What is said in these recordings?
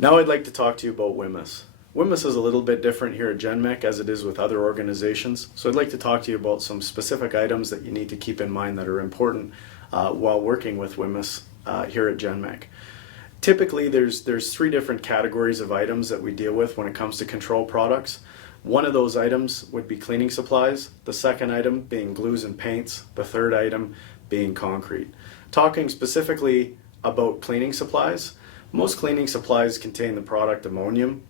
Now I'd like to talk to you about Whmis. Whmis is a little bit different here at GenMech as it is with other organizations, so I'd like to talk to you about some specific items that you need to keep in mind that are important while working with Whmis here at GenMech. Typically there's three different categories of items that we deal with when it comes to control products. One of those items would be cleaning supplies, the second item being glues and paints, the third item being concrete. Talking specifically about cleaning supplies, most cleaning supplies contain the product ammonium.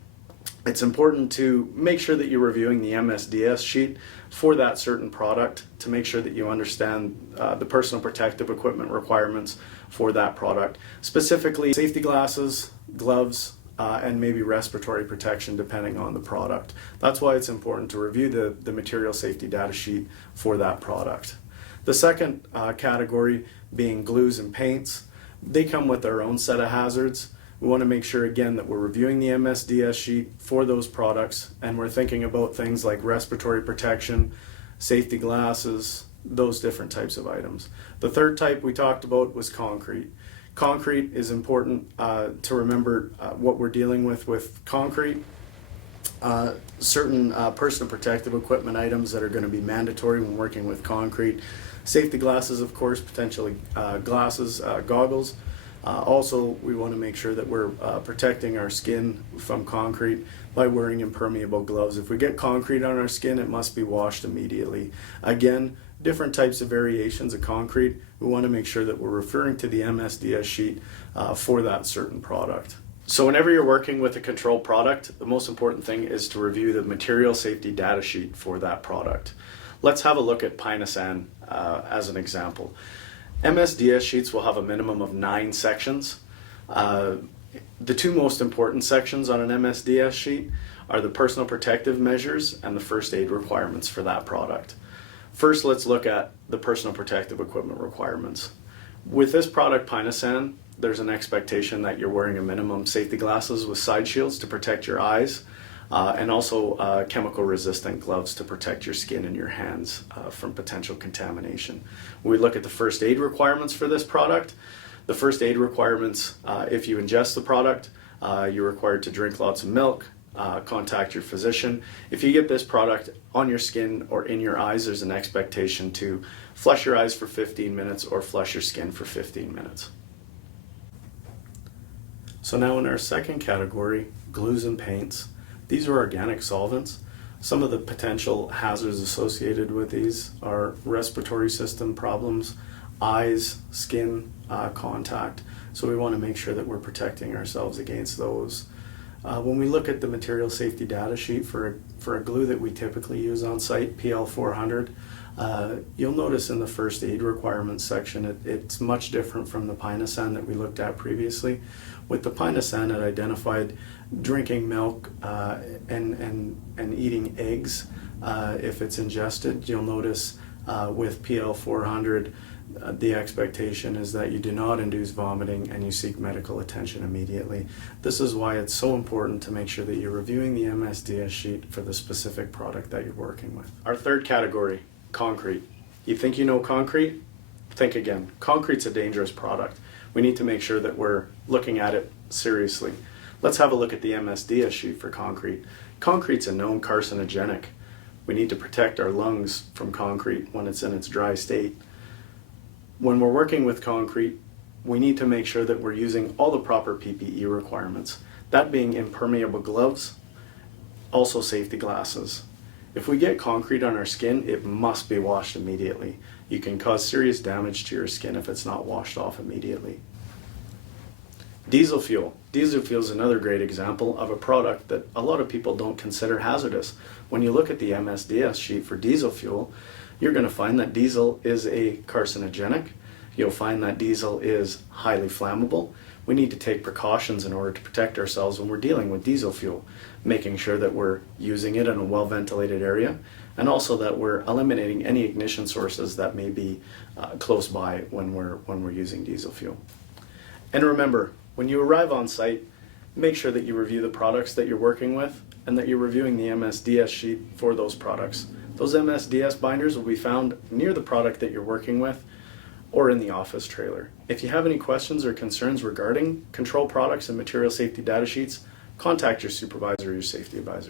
It's important to make sure that you're reviewing the MSDS sheet for that certain product to make sure that you understand the personal protective equipment requirements for that product. Specifically, safety glasses, gloves, and maybe respiratory protection depending on the product. That's why it's important to review the material safety data sheet for that product. The second category being glues and paints. They come with their own set of hazards. We want to make sure again that we're reviewing the MSDS sheet for those products and we're thinking about things like respiratory protection, safety glasses, those different types of items. The third type we talked about was concrete. Concrete is important to remember what we're dealing with concrete. Certain personal protective equipment items that are going to be mandatory when working with concrete. Safety glasses, of course, potentially glasses, goggles. Also, we want to make sure that we're protecting our skin from concrete by wearing impermeable gloves. If we get concrete on our skin, it must be washed immediately. Again, different types of variations of concrete. We want to make sure that we're referring to the MSDS sheet for that certain product. So whenever you're working with a control product, the most important thing is to review the material safety data sheet for that product. Let's have a look at Pinosan as an example. MSDS sheets will have a minimum of 9 sections. The two most important sections on an MSDS sheet are the personal protective measures and the first aid requirements for that product. First, let's look at the personal protective equipment requirements. With this product, Pinosan, there's an expectation that you're wearing a minimum safety glasses with side shields to protect your eyes, and also chemical resistant gloves to protect your skin and your hands from potential contamination. When we look at the first aid requirements for this product, the first aid requirements, if you ingest the product, you're required to drink lots of milk, contact your physician. If you get this product on your skin or in your eyes, there's an expectation to flush your eyes for 15 minutes or flush your skin for 15 minutes. So now in our second category, glues and paints. These are organic solvents. Some of the potential hazards associated with these are respiratory system problems, eyes, skin contact. So we want to make sure that we're protecting ourselves against those. When we look at the material safety data sheet for a glue that we typically use on site, PL400, you'll notice in the first aid requirements section it's much different from the Pinosan that we looked at previously. With the Pinosan, it identified drinking milk and eating eggs if it's ingested. You'll notice with PL400 the expectation is that you do not induce vomiting and you seek medical attention immediately. This is why it's so important to make sure that you're reviewing the MSDS sheet for the specific product that you're working with. Our third category, concrete. You think you know concrete? Think again. Concrete's a dangerous product. We need to make sure that we're looking at it seriously. Let's have a look at the MSDS sheet for concrete. Concrete's a known carcinogenic. We need to protect our lungs from concrete when it's in its dry state. When we're working with concrete, we need to make sure that we're using all the proper PPE requirements. That being impermeable gloves, also safety glasses. If we get concrete on our skin, it must be washed immediately. You can cause serious damage to your skin if it's not washed off immediately. Diesel fuel. Diesel fuel is another great example of a product that a lot of people don't consider hazardous. When you look at the MSDS sheet for diesel fuel, you're going to find that diesel is a carcinogenic. You'll find that diesel is highly flammable. We need to take precautions in order to protect ourselves when we're dealing with diesel fuel, making sure that we're using it in a well-ventilated area, and also that we're eliminating any ignition sources that may be close by when we're using diesel fuel. And remember, when you arrive on site, make sure that you review the products that you're working with and that you're reviewing the MSDS sheet for those products. Those MSDS binders will be found near the product that you're working with or in the office trailer. If you have any questions or concerns regarding control products and material safety data sheets, contact your supervisor or your safety advisor.